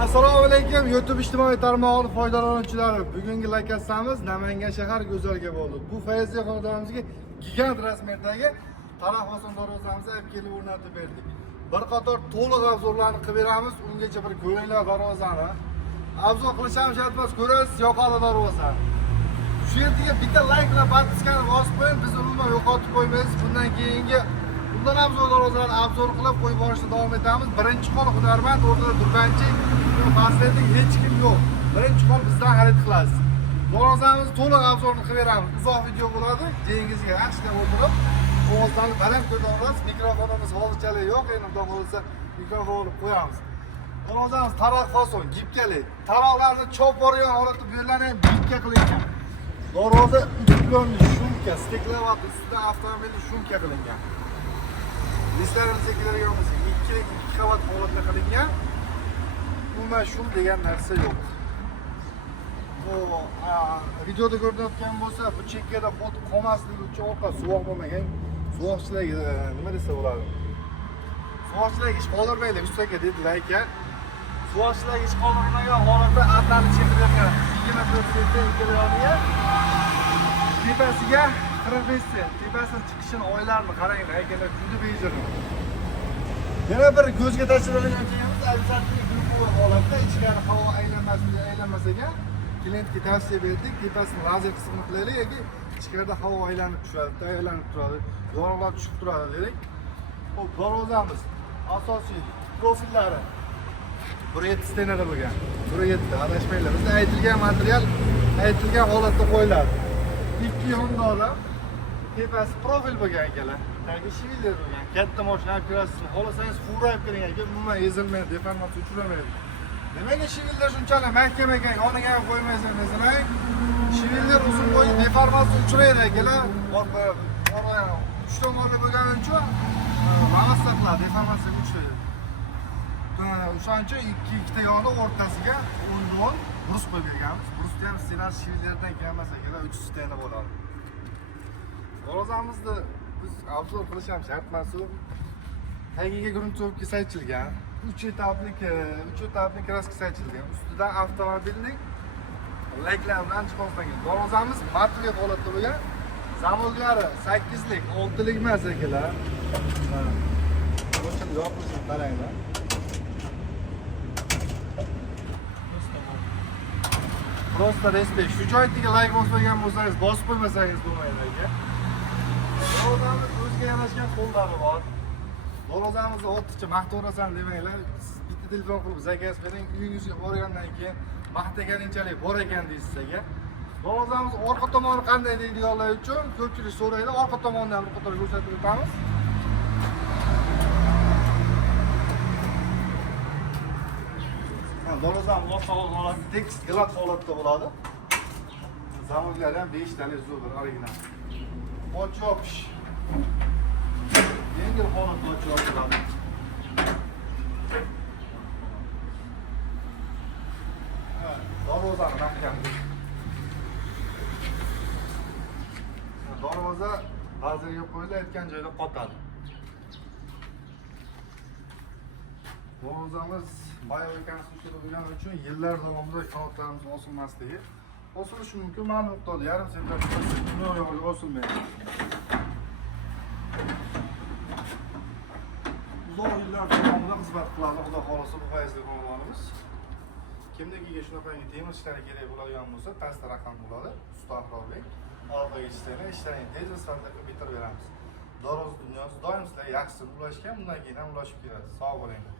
Assalomu alaykum YouTube ijtimoiy tarmog'i foydalanuvchilari. Bugungi lokatsiyamiz Namangan shahar Go'zalga bo'ldi. Bu Fayzli xonadonimizga gigant razmerdagi taraf oson darvozamizni olib kelib o'rnatib berdik. Bir qator to'liq obzorlarni qilib beramiz. Ungacha bir ko'ringlar darvozani. Obzor qilishim shart emas, ko'rasiz yoqali darvozani. Shu yerga bitta like bilan podpiskani bosib qo'ying, biz umuman yo'qotib qo'ymaymiz. Bundan keyingi bundan obzor darvozalarni obzor qilib qo'yib borishda davom etamiz. Birinchi qol hunarmand, o'rtada durbanchi, faslida hech kim yo'q. Birinchi qol bizdan xarid qilasiz. Darvozamizni to'liq obzorni qilib beramiz. Uzoq video bo'ladi. Jengizga yaxshilab o'tirib, ovozlarni baland ko'taramiz. Mikrofonimiz hozirchalik yo'q, endi xudo xohlasa mikrofon olib qo'yamiz. Darvozamiz taroq fason, gibkali. Taroqlarni chop borgan holatda bu yerlarni ham gibka qilingan. Darvoza uklonli shumka, steklovat ustida avtomobilni shumka qilingan. Lislarimizga keladigan bo'lsa, 2 qavat holatda qilingan. Umuman shum degan narsa yo'q. Bu videoda ko'rinayotgan bo'lsa, bu chekkada qotib qolmasligi uchun orqa suvoq bo'lmagan, suvoqchilarga nima desa bo'ladi? Suvoqchilarga ish qoldirmaydi, ustaga dedilar ekan. Suvoqchilarga ish qoldirmagan holatda atlarni chektirgan 24 litr ikkiloniga tepasiga 45 sent, tepasidan chiqishini oylarni qaranglar, akalar kunda bejirni. Yana bir ko'zga tashlanadigan joyimiz обязательно grupoviy holatda ichkari havo aylanmasaga klientga tavsiya berdik. Tepasini lazer qismini qilaylik yoki ichkarida havo aylanib tushadi, aylanib turadi, yorug'lar tushib turadi dedik. Xo'p, darvozamiz asosiy profillari 1.7 stenada bo'lgan. 1.7 adashmanglar. Bizda aytilgan material aytilgan holatda qo'yiladi. Ikki yondori tepasi profil bo'lgan akalar. Tagi shivillar bo'lgan. Katta mashina kirasiz. Xohlasangiz fura olib kiring aka, umuman ezilmaydi, deformatsiya uchramaydi. Nimaga shivillar shunchalik mahkam ekan, yoniga ham qo'ymaysiz desalar, shivillar uzun qo'yib deformatsiya uchraydi akalar. 3 tomonli bo'lgani uchun mavassa qiladi, deformatsiya uchraydi. O'shaning uchun ikkita yog'ni o'rtasiga o'ndo'n brus qo'yib berganmiz. Brusda ham stenaz shivillardan kelmas akalar 3 stena bo'ladi. Darvozamizni biz obzor qilish ham shart emas. Tagiga gruntovka saychilgan. 3 etapli kraska saychilgan. Ustidan avtomobilning layklar bilan jihozlangan. Darvozamiz matli holatda bo'lgan. Zamoglari 8lik, 6lik emas akalar. O'sha yopilsin qaranglar. Prosta respekt. Shu joyga like bosmagan bo'lsangiz, bosib qo'ymasangiz bo'lmaydi aka. Darvozamiz o'ziga yarashgan qo'llari bor. Darvozamizni ortiqcha maqtavrasan demanglar. Bitta telefon qilib zakaz bering, uyingizga borgandan keyin maqtaganingchalik bor ekan deysiz. Darvozamiz orqa tomoni qanday deydiganlar uchun ko'pchilik so'raydi. Orqa tomonni ham bir qator ko'rsatib o'tamiz. Darvozamiz orqa holatda tekis glat holatda bo'ladi. Zamoglari ham 5 tali zo'r original. Och yopish. Yengil holatda och yopiladi. Darvozani mahkam. Darvoza hozirga qo'yilayotgan joyda qotadi. Darvozamiz bayo'y konstruksiya bo'lgani uchun yillar davomida qanotlarimiz osilmasligi. Osilishi mumkin, mana miqdorda yarim sentdan yo'q osilmaydi. Uzoq yillar davomida xizmat qiladi, xudo xolasa bu Fayzli xonadonimiz. Kimnikiga shunaqangi temir ishlari kerak bo'ladigan bo'lsa, pastda raqam bo'ladi. Usta Ahrorbek. Orqaga ishlarini tez sifatida qilib bitirib beramiz. Darvoza dunyosi doim sizlarga yaxshi ulashgan, bundan keyin ham ulashib keladi. Sog' bo'linglar.